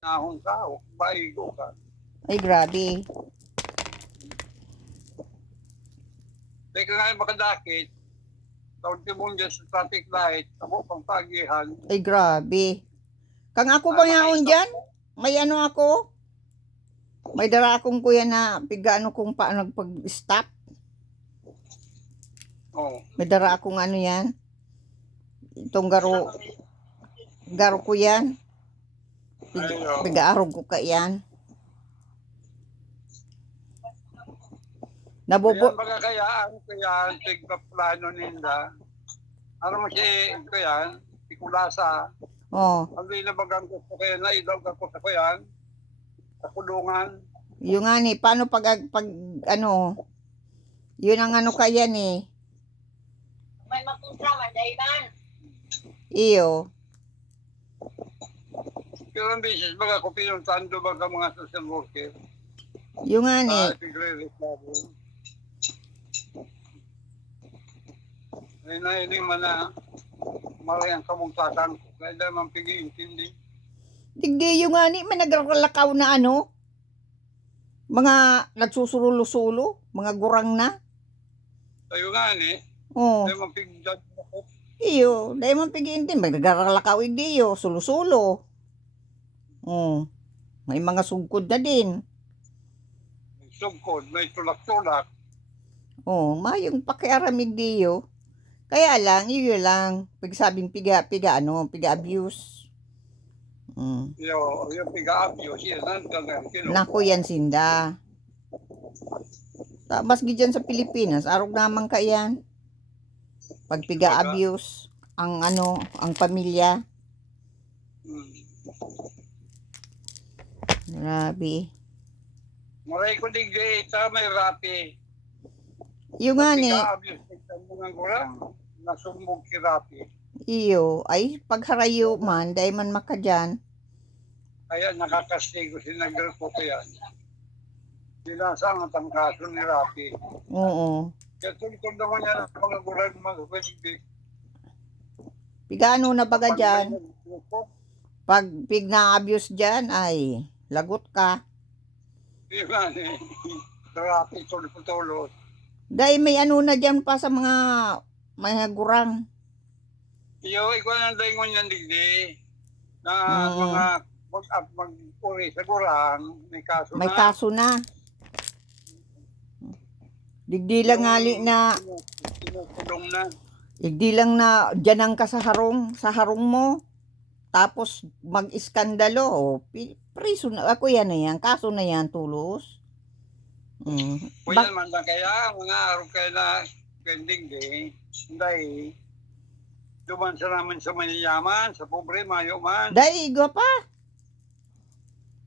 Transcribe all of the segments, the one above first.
Nahon ka, o baigo ka. Ay, grabe. Teka nga yung makadakit, tawag ka mong dyan sa traffic light, ako pang pagihan. Ay, grabe. Kang ako ba yaon dyan? May ano ako? May dara akong kuya na pigaano kung paano nagpag-stop. Oh, May dara akong ano yan. Itong garo ko yan. ayaw. Pigaarog ko ka yan. Ayan Nabobo. baga kaya tigpa-plano nila. Ano mo si kaya, si Kulasa, Oh, ang binabagang ko sa kaya na ilaw ka ko sa kaya, sa kulungan. yung nga ni, paano pag ano, yun ang ano kaya ni. May magkontraman, dahilan. Iyo. Pero ang bisis baga ko pinuntando baga mga social worker. Yung nga ni. Tigre-reklamo. Ay nahiling man na marayang kamungsakan ko. Kaya dahil man pigi-intindi. Digdi yung nga ni, may nagralakaw na ano. Mga nagsusurulo-sulo, mga gurang na. Tayo nga ni, Oh, dahil man pigi-judge ako. iyo. Dahil mo pigintin, may nagralakaw iyo, sulo-sulo. Oh, may mga sugkod na din. May sugkod, may tulak-tulak. Oh, mayong pakiaramig diyo. Kaya lang, iyo lang. Pag sabing piga abuse. Yung piga-abuse, yan ang gangan. Nako yan sinda. Tabas gidyan sa Pilipinas, arog naman ka yan. Pag piga abuse, ang ang pamilya. Grabe. Maray ko digay, ita may rapi. Yung nga ni, Piga-abuse, ita mga gurang, nasumbog ki rapi. iyo, ay pagharayo man, dahil man makadyan. Kaya nakakastigo sinagral ko ko yan. Dinasang at ang kaso ni Rapi. Oo. Kaya tulad naman yan ang mga gurang mga pwede. Piga na baga dyan. Pag pig na abuse dyan, ay lagot ka. Diba ni Rapi tulot-tulot. Dahil may na dyan pa sa mga gurang. Iyo, ikaw nang daingon yan digdi. Na mga mag-uri sa gurang, may kaso May na. kaso na. Digdi lang ngali na, Sinukulong na. digdi lang na dyanang ka sa harong mo. Tapos mag-iskandalo. Priso na, ako yan na yan. Kaso na yan, tulos. Kuya naman lang kaya, mga araw kayo na pending day. Dahil, duman sa naman sa mayayaman, sa pobre, mayo man. Dahil igwa pa.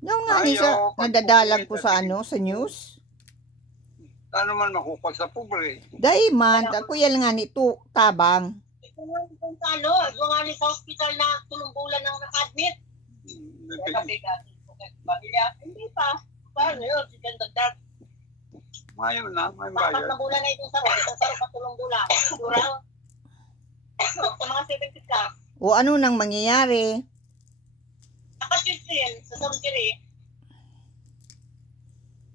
Yung nga ni sa Ayaw, nadadalag ko sa sa news. Ano man makukol sa pobre? Dahil man, ako yan nga ni tabang. Kung talo, doon nga ni sa hospital na tulunggulan ng naka-admit. Pamilya, hindi pa. Paano yun? Si Gandagdag. Mayo na, may Dapat bayad. na bulan na itong saro patulunggulan. Durang. Sa mga 70 ka. O ano nang mangyayari? Nakasit din sa surgery.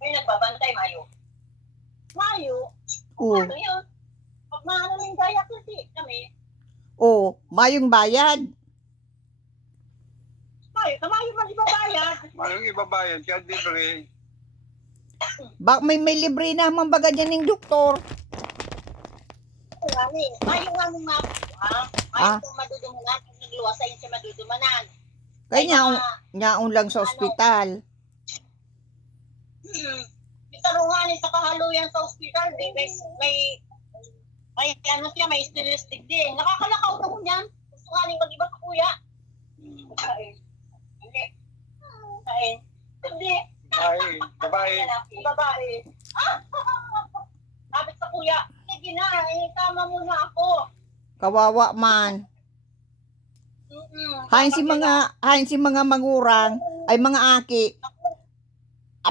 May nagbabantay, Mayo. Mayo? Oo. Ano yun? Pag maaaring gaya kasi kami, O, mayong bayad. Mayo, sa Mayo man ibabayad. Mayong ibabayad, kaya libre. May libre naman baga dyan ng doktor. Mayo nga nung mapuha. Mayo kung madudumunan, kung nagluwasayin siya madudumanan. Kaya nyaon lang sa ospital. Itarungan sa kahaluyan sa ospital, may ano siya, may stilistic din. Nakakalakaw na mo niyan. Gusto nga rin mag-iba sa kuya. Kain. Hindi. Kain. Hindi. Babae. Babae. Sabi sa kuya, sige na, tama mo na ako. Kawawa man. Hain si mga mangurang ay mga aki.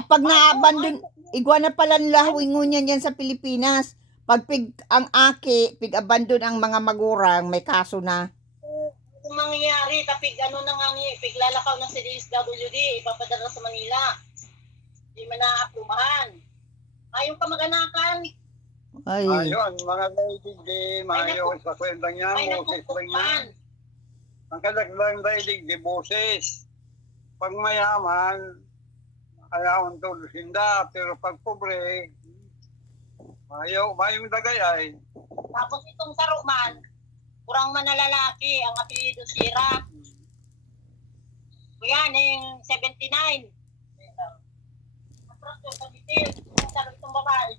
Pag naabandon, igwa na pala nila huwingon yan sa Pilipinas. Pag ang aki, abandon ang mga magurang, may kaso na. kung mangyayari, kapig ano na nga niya, lalakaw ng CDSWD, ipapadala sa Manila. Hindi man na-aprubahan. Ayong kamag-anakan, Ay, Ayun, mga daidig di, mayo sa kwentang niya, may boses lang niya. nakukupan. Ang kadagdag daidig di boses. Pag mayaman, ayaw ang tulusinda, pero pag pobre, mayong dagay ay. Tapos itong saruman, kurang man na lalaki, ang apelido Sira. Kuya, yung 79. Ang prakto sa bitil, yung sabi itong babae,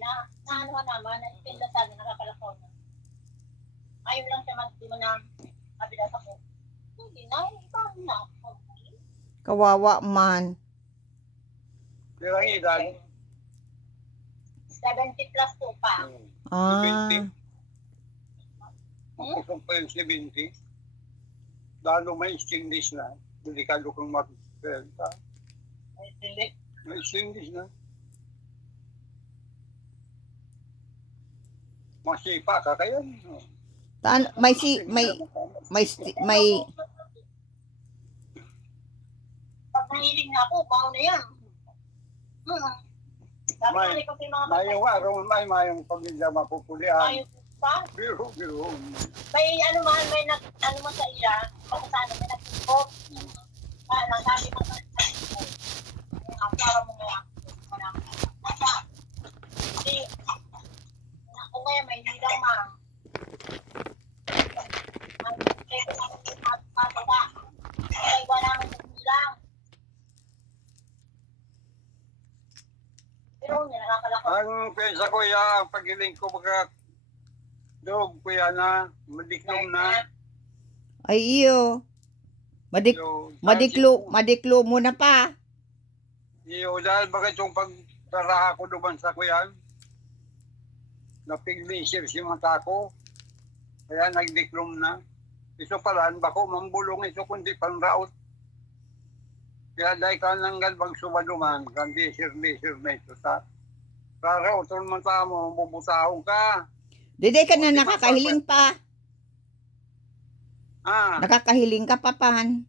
na ano naman, na itinda sabi, nakakalakaw na. Ayaw lang siya di mo na kabilas ako. Hindi na, iba na. kawawa man. Pero ang edad, 70 plus po pa. Ah, 70. Kusog pa yung 70. Lalo may English na. Delikado kung mag-kwenta. Ay, hindi. May English na. Masipa ka kaya. may Pag nahiling na ako, baon na yan. Sabi ko, May- kasi mga Mayong araw, mayong pamilya mapupulian. Ayaw pa. Biro. May ano man, may ano man sa iya, kung saan may nagtipot. Sabi mo sa ang para mo nga. Kasi, ako ngayon may hilang ma'am. Kaya ko naman yung pagkakata. Kaya iwa namin yung hilang. Pero niya nakakalakot. Ang pensa ko ya, ang pagiling ko baka dog ko ya na, madiklom na. ay iyo. Yo, Madiklo mo na pa. Iyo, dahil baka itong pagtaraha ko duman sa ko yan, napiglisir si mata ko, kaya nagdiklom na. Iso pala, bako mambulong iso kundi panraot. Kaya dahil ka nang galbang sumaduman, kan lisir na ito sa raraoton man ta mo, bubutahong ka. Dede ka na nakakahiling pa. Ah, Nakakahiling ka pa pan.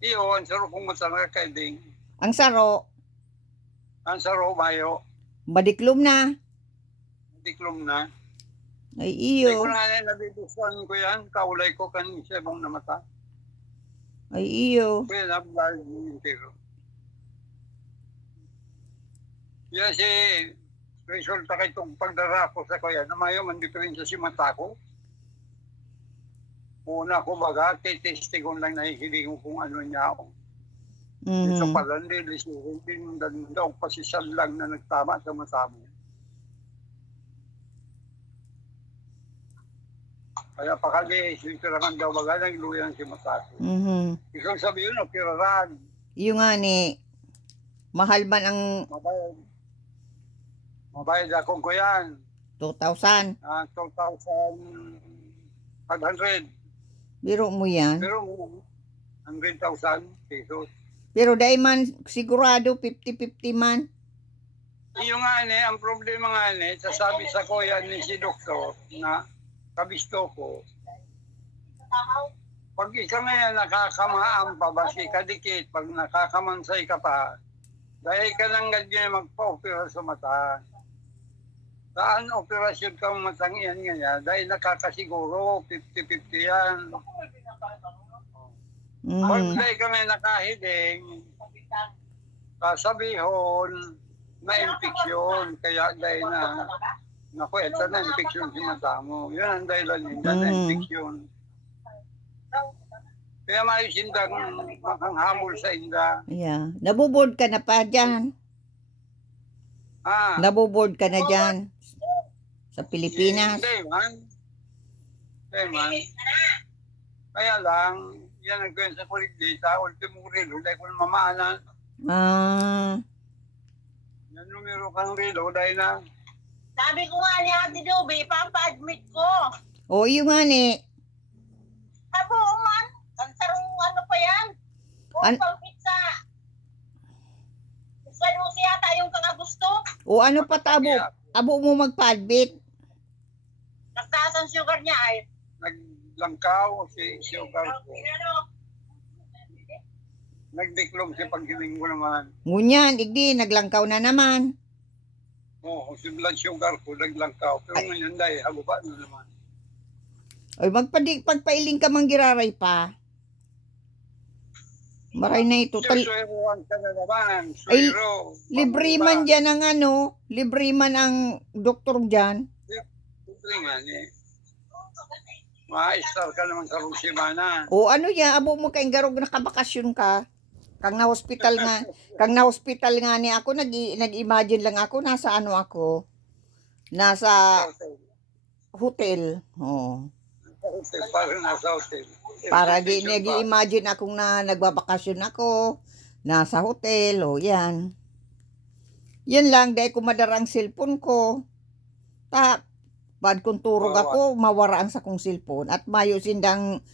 iyo, ang saro kong masarang kaiding. Ang saro, Ang saro mayo, madiklom na. diklom na. Ay Hindi iyo. ko na nabibusan ko yan, kaulay ko kan sebong na mata. Ay iyo. Kaya nablag yung tiro. Yan si resulta kay itong pagdara ko sa kuya, na mayo man diferensya si mata ko. Una ko baga, titestigon lang nahihiling ko kung ano niya ako. Ito Mhm. pala, din daw pasisal lang na nagtama sa mata mo. Kaya pakali, sinitirakan daw baga, nagluyan si mata ko. Mhm. Ikaw sabi yun, piraran. Iyo nga ni mahal man ang Mabayad. Mabayad akong ko yan. 2,000. 2,500. Biro mo yan. Pero 100,000 pesos. Pero dahil man sigurado 50-50 man. Yung nga ni, ang problema nga ni, sasabi sa kuya ni si doktor na kabisto ko, pag isa ngayon nakakamaan pa, basi kadikit, pag nakakamansay ka pa, dahil ka lang ganyan magpa-opera sa mata. Saan operasyon ka matang iyan ngayon? Dahil nakakasiguro, 50-50 yan. Pag Mhm. dahil ka ngayon nakahiling, kasabihon, na-infeksyon, kaya dahil na, naku, ito na infeksyon si mata mo. Yun ang dahilan yun, na-infeksyon. Kaya may sindang makanghamol sa inda. Yeah. Naboboard ka na pa dyan. Ah, Naboboard ka na dyan. Sa Pilipinas. Hindi man. Hindi man. Kaya lang, yan ang gawin sa kuligdita, ultimo relo, dahil kung mamaanan, Ah. yan numero kang relo, dahil na, Sabi ko nga ni Ate Dobe, papa-admit ko. O iyo nga ni. Abo, man. Kansarong ano pa yan? An- Pang pizza. Sanusi yata yung kakagusto. O ano pa tabo? Abo mo magpa-admit. Nagtaas ang sugar niya ay naglangkaw si sugar ko. Nagdiklom si paghiling ko naman. Ngunyan, igdi, naglangkaw na naman. Oo, si blood sugar ko naglangkaw. Pero ngayon dahil, haguba na naman. Oy, pagpailing ka manggiraray pa. Maray na ito. Susueruan ka na naman. Ay, Suero. Libre man dyan ang ano, libre man ang doktor dyan. Libre man eh. Ma-star ka naman sa Rusimana. O ano ya, abo mo kayong garog nakabakasyon ka. Kang na-hospital nga ni ako, nag-imagine lang ako, nasa ano ako, nasa hotel. Oh. Parang nasa hotel. Para nag-imagine akong nagbabakasyon ako, nasa hotel, o yan. Yan lang, dahil ko madarang cellphone ko. Bad kung turog ako, mawaraan sa kong cellphone. At mayo sindang,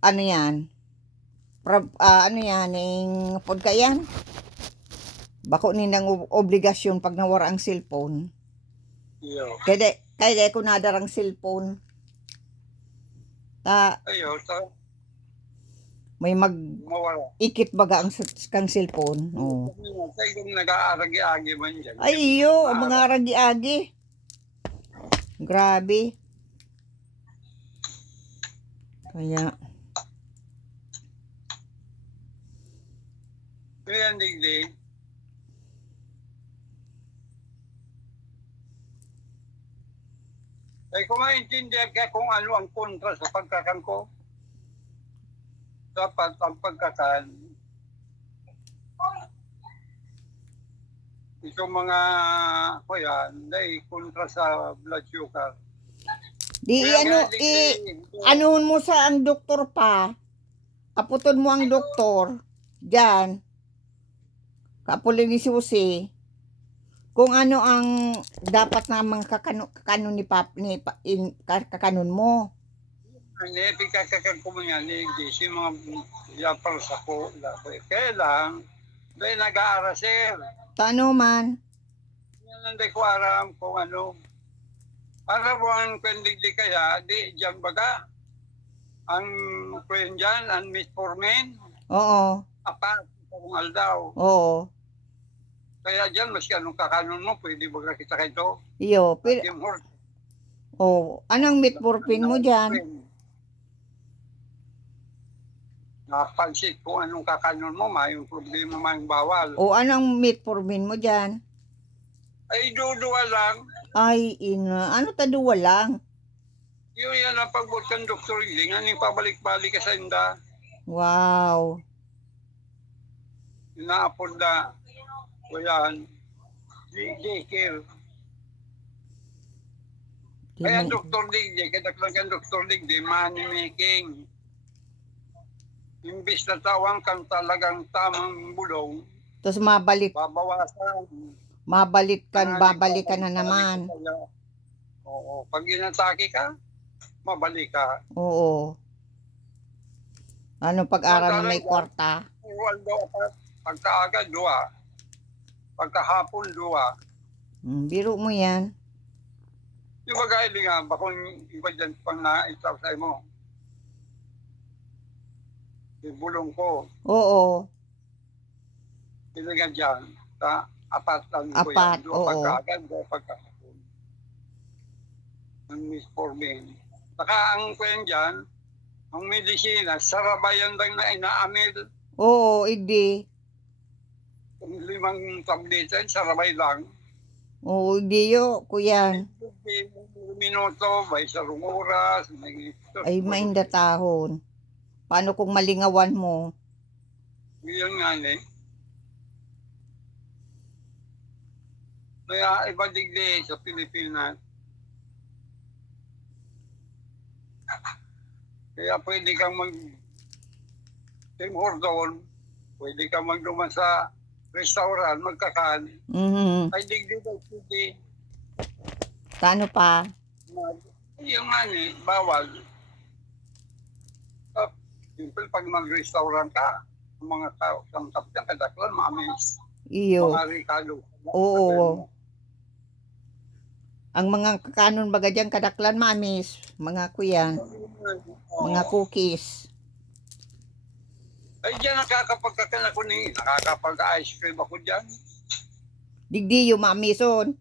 ano yan, ano yan, yung podka yan. Bako nindang obligasyon pag nawara ang cellphone. Iyo. Kaya ko nadarang cellphone. Ayo, May mawala. ikit baga ang kang cellphone. Oh. Kaya kung nag-aaragi-agi man dyan. Ay, iyo, ang mga aragi-agi. Grabe. Kaya, Kaya digdi. Ay kung maintindihan ka kung ano ang kontra sa pagkakan ko, dapat ang pagkakan, itong mga kuyan, dahil kontra sa blood sugar. anuhon mo sa ang doktor pa. Aputon mo ang doktor. Diyan. Kapuloy ni Susi. Kung ano ang dapat na mga kakanon ni kakanon mo. Hindi, pagkakakan ko mga hindi, si mga yapal sa ko, kaya lang, dahil nag-aarasir. Tano man. Yan ang di ko aram kung ano. Para buwan kwendigdi kaya, di dyan baga, ang kwen dyan, ang metformin, Oo. apat, kung aldaw. Oo. Kaya dyan, maski anong kakanon mo, pwede baga kita kayo. Iyo. Tim Hort. Oh, anong metformin mo dyan? Napansit kung anong kakanon mo, may problema may bawal. O anong metformin mo dyan? Ay, duduwa lang. Ay, ano taduwa lang? Yun yan ang pagbot ng doktor Iling, ano yung pabalik-balik ka sa inda. Wow. Inaapod na, o yan, daycare. Kaya Dr. Digdi, kadaklang kan Dr. Digdi, money making. Imbis na tawang kang talagang tamang bulong, Tapos babalikan na naman. Oo, pag inatake ka, mabalik ka. Oo. Ano pag-aral na may kwarta? Pagkaaga, 2. Pagkahapon, 2. Biro mo yan. Yung magaling nga, bakong iba dyan pang na-install sa mo. Yung bulong ko, Oo. pili nga dyan, sa apat lang ko Apat, yan. 2 oo. pagkaaga, 2 pagkahapon. Ang misformin. Saka ang kwen dyan, ang medisina, sarabayan lang na inaamil. Oo, igdi. Kung 5 tabletan, sarabay lang. Oo, igdi yo, kuyan. Minuto, may sarong oras. Ay, mainda tahon. Paano kung malingawan mo? Yun nga eh. Kaya iba digdi sa Pilipinas. Kaya pwede kang Tim Horton, pwede kang magduman sa restaurant, magkakan. Ay digdi daw, pwede. Paano pa? Yung nga eh, bawal. Simple, pag mag-restaurant ka, mga tao, ang tapos kadaklan, maamis. Iyo. Mga Ricardo. Oo. Ang mga kanon baga dyan, kadaklan mamis, mga kuyan, mga cookies. Ay, dyan nakakapagkakan ako nakakapag-ice cream ako dyan. Digdi yung mamison.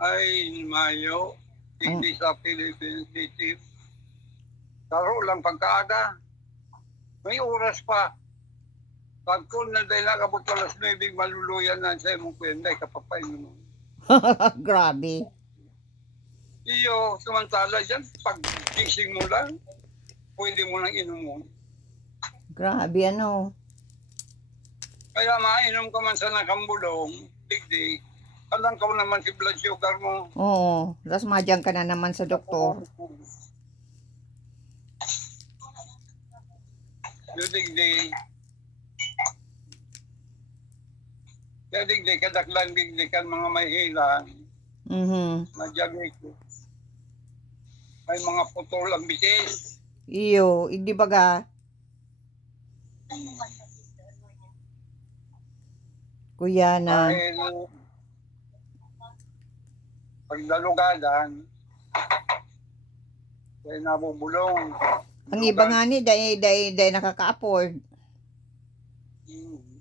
Ay, Mayo, hindi sa Philippines City. Laro lang pagkaaga. May oras pa. Pag ko na dahil nakabot alas 9, maluluyan na sa imong kwenda, kapapain mo. Grabe. Iyo, samantala dyan, pag gising mo lang, pwede mo nang inom mo. Grabe ano. Kaya mainom ka man sa nakambulong, digdig. Alam ka naman si blood sugar mo. Oo. Tapos madyang ka na naman sa doktor. Yung digdig. Kaya digdig, kadaklan digdig kan mga may hilan. Madyagay ko. May mga putol ang bitis. Iyo, hindi baga. Kuya na. Dahil pagdalugadan, kaya nabubulong. Ang iba nga ni, dahil nakaka-afford.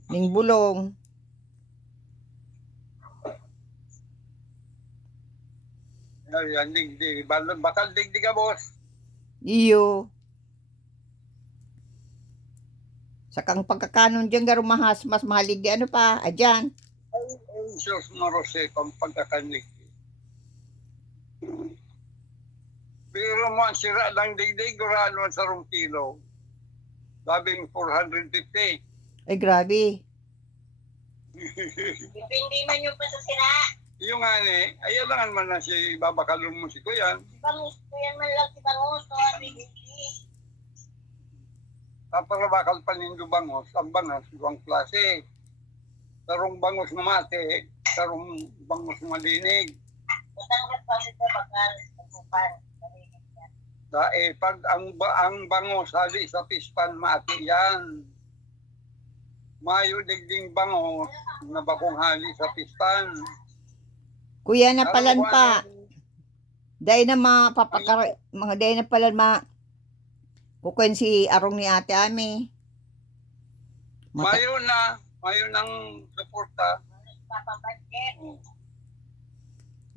Ning bulong. Yan, digdig. Bakal digdig ka, boss. Iyo. Sakang pagkakanon dyan garumahas, mas mahalig di ano pa, adyan. Ay, Diyos marose, pang pagkakanig. Pero mo ang sira lang digdig, gurano sa kilo. Labing 450. Ay, grabe. Depende man yung pa sa sira. Yung nga ni, ayaw lang man na si babakalong mo si Kuyan. Bangus ko yan man lang si bangus. So, Tapos bakal panindo bangos, ang bangos, ibang klase. Tarong bangos na mate, tarong bangos na malinig. Matangkat pa sito bakal. Pagkupan. Dahil pag ang bangos hali sa pispan mate yan. Mayo digding bangos na bakong hali sa pispan. Kuya na palan pa. Dahil na mga dahil na palan kukuin si Arong ni Ate Ami. Mayo ng suporta. Papabadget.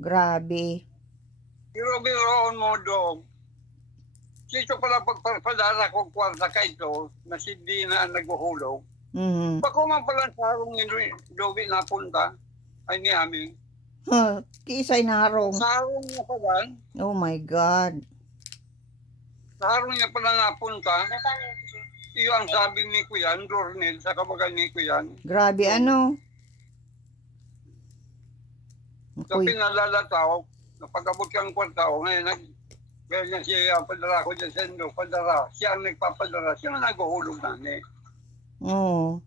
Grabe. Biro-biroon mo dog. Sito pala pagpapadala ko kwarta ka ito, na si Dina ang naghuhulog. Bako man pala sa harong ni Dogi na punta, ay ni Ami. Kiisay na Arong. Sa harong niya pala, Oh my God. sa harong niya pala napunta, iyo ang sabi ni Kuyan, Dornel, sa kabagan ni Kuyan. Grabe ano. Sa pinalalataw, napag-abot kang kwarta, o ngayon, ganyan siya, padara ko dyan sa Indo, padara. Siya ang nagpapadara, siya ang naghuhulog na ni. Oo.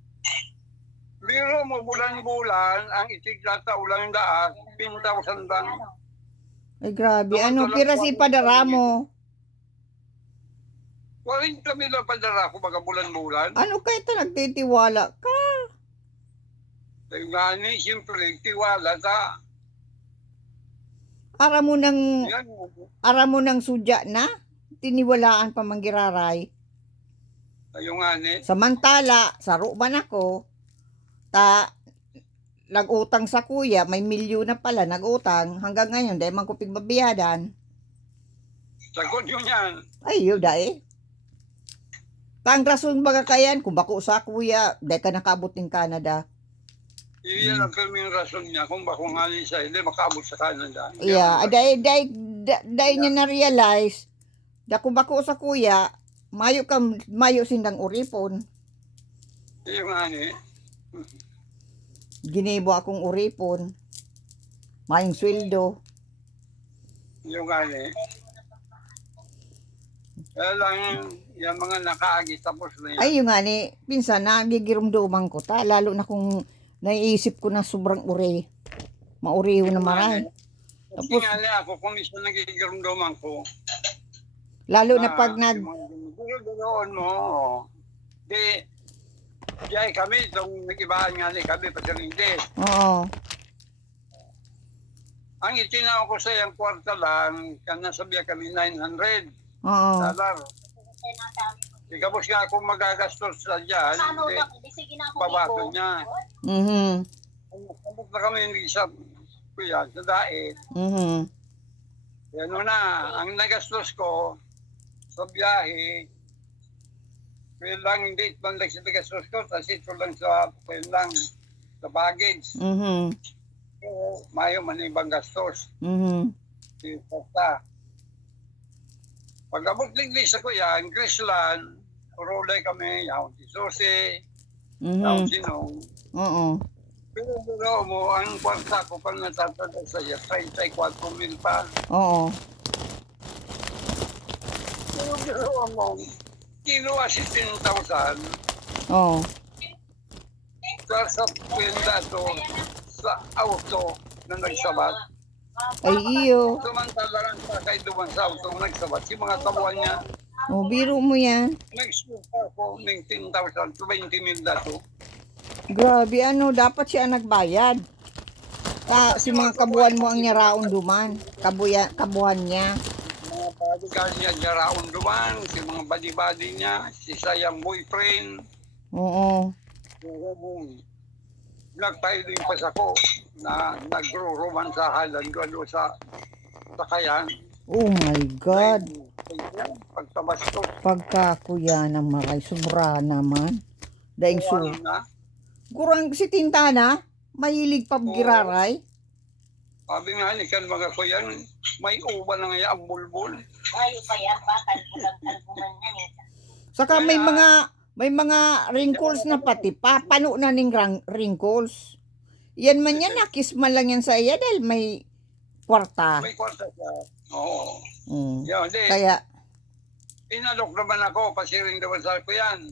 Biro mo bulan-bulan, ang itigla ulang daas, 10,000 lang. Ay grabe. Ano, pira si padara mo. 40 lang padara ko baga bulan-bulan. Ano kayo ito nagtitiwala ka? Yung gani, siyempre, tiwala sa, Ara mo ng yan, sudya na? Tiniwalaan pa manggiraray. yung gani. Samantala, saro man ako, nag-utang sa kuya, may milyon na pala, nag-utang, hanggang ngayon, dahil man ko pigbabiyadan. Sagot yun yan. Ay, yun dahil. Tang rason baga kayan, kung bako sa kuya, dahil ka nakaabot ng Canada. Iyan ang kaming rason niya kung bakong hali siya, hindi makaabot sa Canada. Yeah, dahil niya na-realize, kung bako sa kuya, mayo sindang uripon. Yung gani. Ginibo akong uripon. Mayong sweldo. Yung gani. Kaya lang, yung mga nakaagi tapos na yan. Ay, yung nga ni, pinsan na, gigirumduman ko ta. Lalo na kung naiisip ko na sobrang uri. Mauriho na maray. Kasi Tapos, nga ako, kung isa nagigirumduman ko, lalo na pag Doon mo, di, jay kami, itong nag-ibaan nga ni kami, pa sa hindi. Oo. Ang itinaw ko sa iyang kwarta lang, kanasabihan kami 900 Oo. dollar. Kaya nasa amin. Ikapos nga ako magagastos sa dyan, Ano hindi, na, hindi sige na ako babato libo. niya. Mhm. Kapag na kami sa kuya, sa daet. Mhm. Yan na, ang nagastos ko sa biyahe, kaya lang hindi man lang sa nagastos ko, kasi ito lang sa, kaya lang sa baggage. Mhm. So, mayo man ibang gastos. Mhm. Basta. Pag abot ligli sa kuya, ang Grisland, urolay kami, yaon si Susi, yaon Mhm. sinong. Oo. Pero mo, ang kwarta ko pang natatada sa iya, 34,000 pa. Oo. Pero mo, kilo 10,000, Oo. sa pwenda to, sa auto na nagsabat. Ay iyo. Samantala lang sa kay duman sa auto nagsabat, si mga kabuan niya, O biro mo yan. nagsupa ko ng 10,000, 20,000 dato. Grabe ano, dapat siya nagbayad. Si mga kabuhan mo ang nyaraon duman. Kabuhan niya. Mga bodyguard niya, Jaraon Duman, si mga badi-badi niya, si sayang boyfriend. Oo. Nagpailing pa ako na nagro-romansahan doon sa sakayan. Oh my God. Pagtabastos. Pagka kuya ng maray, sobra naman. Daing su. Na. Kurang si Tintana, mahilig pa giraray. Sabi nga ni kan mga kuyan, may uba na nga ang bulbul. Ay, pa yan, bakal bulang-kalbuman yan eh. Saka may mga wrinkles na pati. Papano na ning wrinkles. Yan man yan, nakisman lang yan sa iya dahil may kwarta. May kwarta siya. Oo. Mm. Yan, di. Kaya, Inalok naman ako, pasiring naman sa kuyan.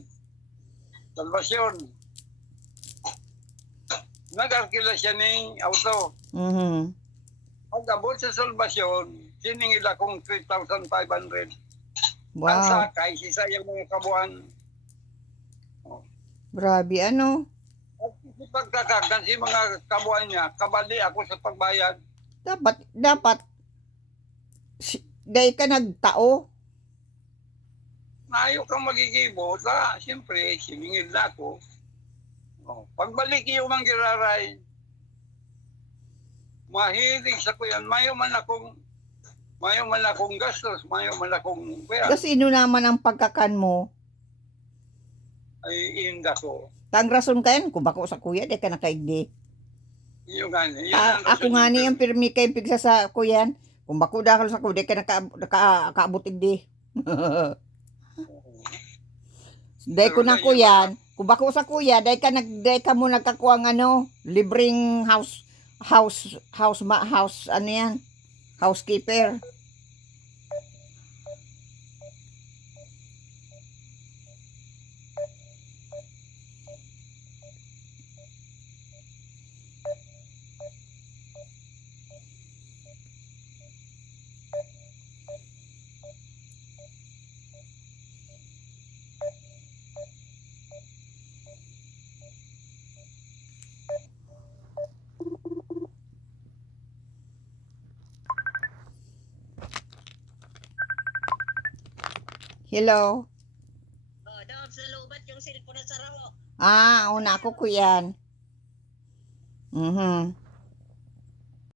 Salvasyon. Nag-arkila siya ng auto. mhm. Pag abot sa Salvasyon, siningil akong 3,500. Ang Wow. sakay, sisa yung mga kabuan. Grabe ano. At pagkakakan si mga kabuan niya, kabali ako sa pagbayad. Dapat dahil ka nagtao. Naayok kang magigibo, siyempre, siningil na ako. Pagbalik yung mga giraray, mahilig sa kuyan, mayo man akong gastos, mayo man akong kuyan, Kasi ino naman ang pagkakan mo. ay inda ko. Tang rason kayan, kung bako sa kuya, di ka nakaigdi. Yung gani. Ako nga ni ang pirmi kay pigsa sa kuyan. Kung bako dahil sa kuya, di ka nakaabot igdi. Dahil ko na kuyan, kung bako sa kuya, dahil ka mo nagkakuang libreng house, ano yan, housekeeper. Hello? Oh, daw sa lubat yung cellphone na sarap. Una ako kuyan. Mhm.